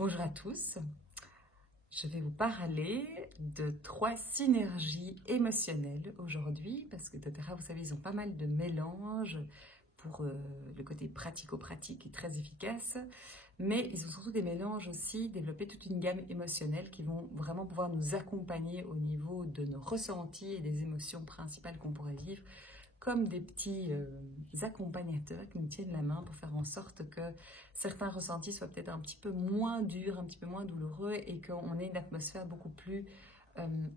Bonjour à tous, je vais vous parler de 3 synergies émotionnelles aujourd'hui parce que doTERRA, vous savez, ils ont pas mal de mélanges pour le côté pratico-pratique et très efficace, mais ils ont surtout des mélanges aussi, développer toute une gamme émotionnelle qui vont vraiment pouvoir nous accompagner au niveau de nos ressentis et des émotions principales qu'on pourrait vivre comme des petits accompagnateurs qui nous tiennent la main pour faire en sorte que certains ressentis soient peut-être un petit peu moins durs, un petit peu moins douloureux et qu'on ait une atmosphère beaucoup plus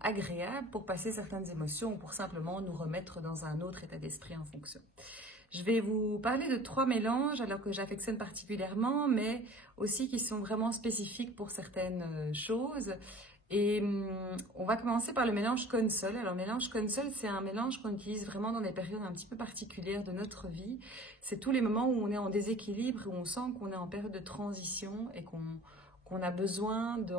agréable pour passer certaines émotions ou pour simplement nous remettre dans un autre état d'esprit en fonction. Je vais vous parler de 3 mélanges alors que j'affectionne particulièrement, mais aussi qui sont vraiment spécifiques pour certaines choses. Et on va commencer par le mélange console. Alors, le mélange console, c'est un mélange qu'on utilise vraiment dans des périodes un petit peu particulières de notre vie. C'est tous les moments où on est en déséquilibre, où on sent qu'on est en période de transition et qu'on a besoin de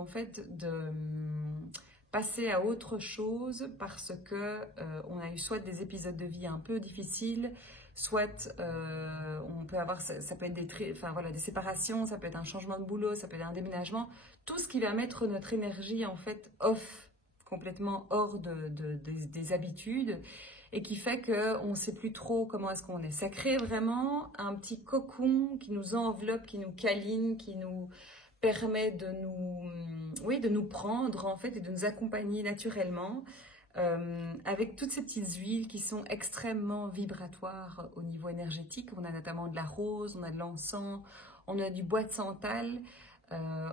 passer à autre chose parce que on a eu soit des épisodes de vie un peu difficiles, soit on peut avoir, ça peut être des séparations, ça peut être un changement de boulot, ça peut être un déménagement, tout ce qui va mettre notre énergie en fait off, complètement hors des habitudes et qui fait qu'on ne sait plus trop comment est-ce qu'on est. Ça crée vraiment un petit cocon qui nous enveloppe, qui nous câline, qui nous permet de nous prendre en fait et de nous accompagner naturellement. Avec toutes ces petites huiles qui sont extrêmement vibratoires au niveau énergétique. On a notamment de la rose, on a de l'encens, on a du bois de santal,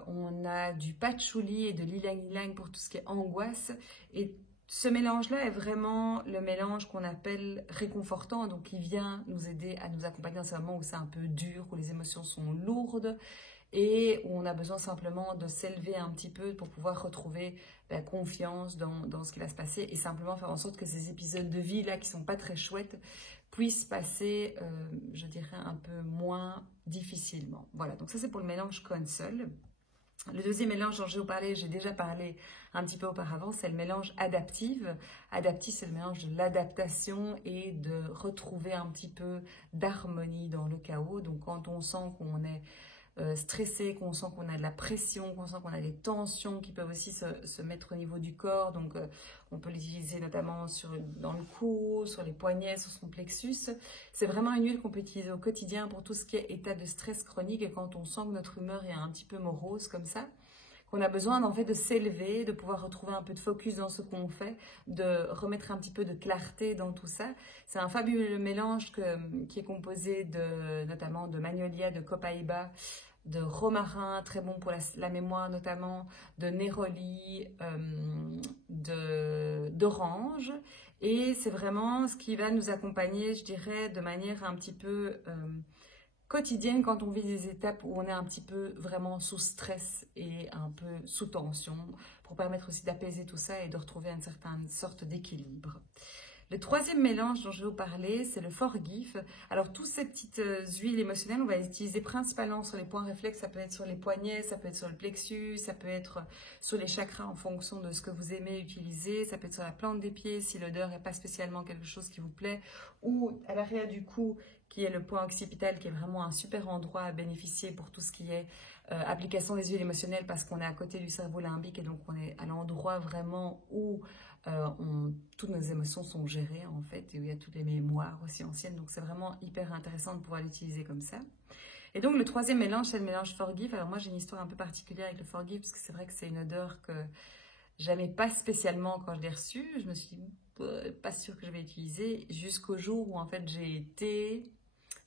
on a du patchouli et de l'ylang-ylang pour tout ce qui est angoisse. Et ce mélange-là est vraiment le mélange qu'on appelle réconfortant, donc qui vient nous aider à nous accompagner dans ces moments où c'est un peu dur, où les émotions sont lourdes, et où on a besoin simplement de s'élever un petit peu pour pouvoir retrouver la confiance dans ce qui va se passer et simplement faire en sorte que ces épisodes de vie là qui sont pas très chouettes puissent passer, je dirais, un peu moins difficilement. Voilà, donc ça c'est pour le mélange console. Le deuxième mélange dont je vais vous parler, j'ai déjà parlé un petit peu auparavant, c'est le mélange adaptive. Adaptif, c'est le mélange de l'adaptation et de retrouver un petit peu d'harmonie dans le chaos. Donc quand on sent qu'on est stressé, qu'on sent qu'on a de la pression, qu'on sent qu'on a des tensions qui peuvent aussi se mettre au niveau du corps. Donc, on peut l'utiliser notamment dans le cou, sur les poignets, sur son plexus. C'est vraiment une huile qu'on peut utiliser au quotidien pour tout ce qui est état de stress chronique et quand on sent que notre humeur est un petit peu morose comme ça, qu'on a besoin en fait de s'élever, de pouvoir retrouver un peu de focus dans ce qu'on fait, de remettre un petit peu de clarté dans tout ça. C'est un fabuleux mélange qui est composé notamment de magnolia, de copaiba, de romarin, très bon pour la mémoire notamment, de néroli, d'orange. Et c'est vraiment ce qui va nous accompagner, je dirais, de manière un petit peu quotidienne quand on vit des étapes où on est un petit peu vraiment sous stress et un peu sous tension, pour permettre aussi d'apaiser tout ça et de retrouver une certaine sorte d'équilibre. Le troisième mélange dont je vais vous parler, c'est le forgive. Alors, toutes ces petites huiles émotionnelles, on va les utiliser principalement sur les points réflexes. Ça peut être sur les poignets, ça peut être sur le plexus, ça peut être sur les chakras en fonction de ce que vous aimez utiliser. Ça peut être sur la plante des pieds si l'odeur n'est pas spécialement quelque chose qui vous plaît. Ou à l'arrière du cou, qui est le point occipital, qui est vraiment un super endroit à bénéficier pour tout ce qui est application des huiles émotionnelles parce qu'on est à côté du cerveau limbique et donc on est à l'endroit vraiment où toutes nos émotions sont gérées en fait et où il y a toutes les mémoires aussi anciennes, donc c'est vraiment hyper intéressant de pouvoir l'utiliser comme ça. Et donc le troisième mélange, c'est le mélange forgive. Alors moi j'ai une histoire un peu particulière avec le forgive parce que c'est vrai que c'est une odeur que j'aimais pas spécialement quand je l'ai reçue. Je me suis dit pas sûre que je vais utiliser jusqu'au jour où en fait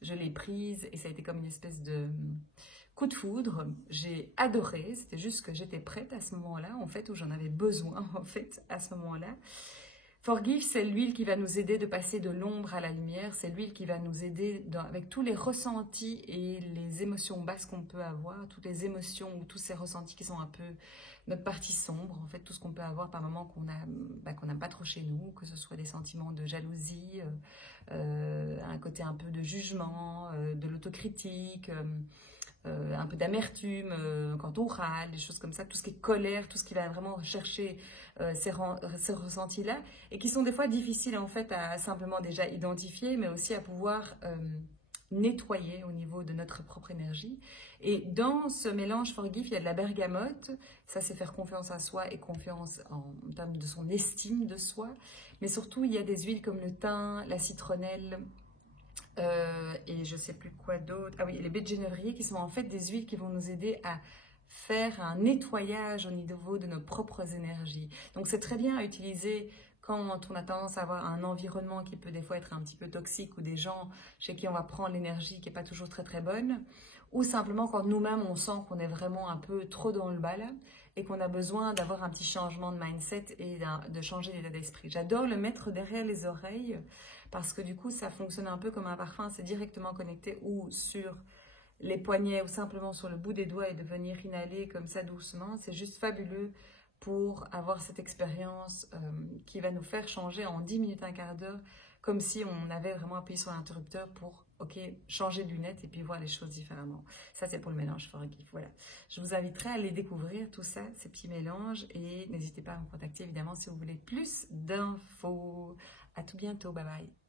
je l'ai prise et ça a été comme une espèce de coup de foudre. J'ai adoré, c'était juste que j'étais prête à ce moment-là, en fait, où j'en avais besoin, en fait, à ce moment-là. Forgive, c'est l'huile qui va nous aider de passer de l'ombre à la lumière, c'est l'huile qui va nous aider avec tous les ressentis et les émotions basses qu'on peut avoir, toutes les émotions ou tous ces ressentis qui sont un peu notre partie sombre, en fait, tout ce qu'on peut avoir par moment qu'on n'aime pas trop chez nous, que ce soit des sentiments de jalousie, un côté un peu de jugement, de l'autocritique, un peu d'amertume quand on râle, des choses comme ça, tout ce qui est colère, tout ce qui va vraiment chercher ces ressentis-là, et qui sont des fois difficiles en fait à simplement déjà identifier, mais aussi à pouvoir nettoyer au niveau de notre propre énergie. Et dans ce mélange Forgive, il y a de la bergamote. Ça, c'est faire confiance à soi et confiance en termes de son estime de soi. Mais surtout, il y a des huiles comme le thym, la citronnelle, et je sais plus quoi d'autre. Ah oui, les baies de genévrier qui sont en fait des huiles qui vont nous aider à faire un nettoyage au niveau de nos propres énergies. Donc c'est très bien à utiliser quand on a tendance à avoir un environnement qui peut des fois être un petit peu toxique ou des gens chez qui on va prendre l'énergie qui n'est pas toujours très très bonne, ou simplement quand nous-mêmes on sent qu'on est vraiment un peu trop dans le bal et qu'on a besoin d'avoir un petit changement de mindset et de changer l'état d'esprit. J'adore le mettre derrière les oreilles parce que du coup ça fonctionne un peu comme un parfum, c'est directement connecté ou sur les poignets ou simplement sur le bout des doigts et de venir inhaler comme ça doucement. C'est juste fabuleux pour avoir cette expérience qui va nous faire changer en 10 minutes, un quart d'heure, comme si on avait vraiment appuyé sur l'interrupteur pour changer de lunettes et puis voir les choses différemment. Ça, c'est pour le mélange Forgive. Voilà. Je vous inviterai à aller découvrir tout ça, ces petits mélanges, et n'hésitez pas à me contacter évidemment si vous voulez plus d'infos. À tout bientôt. Bye bye.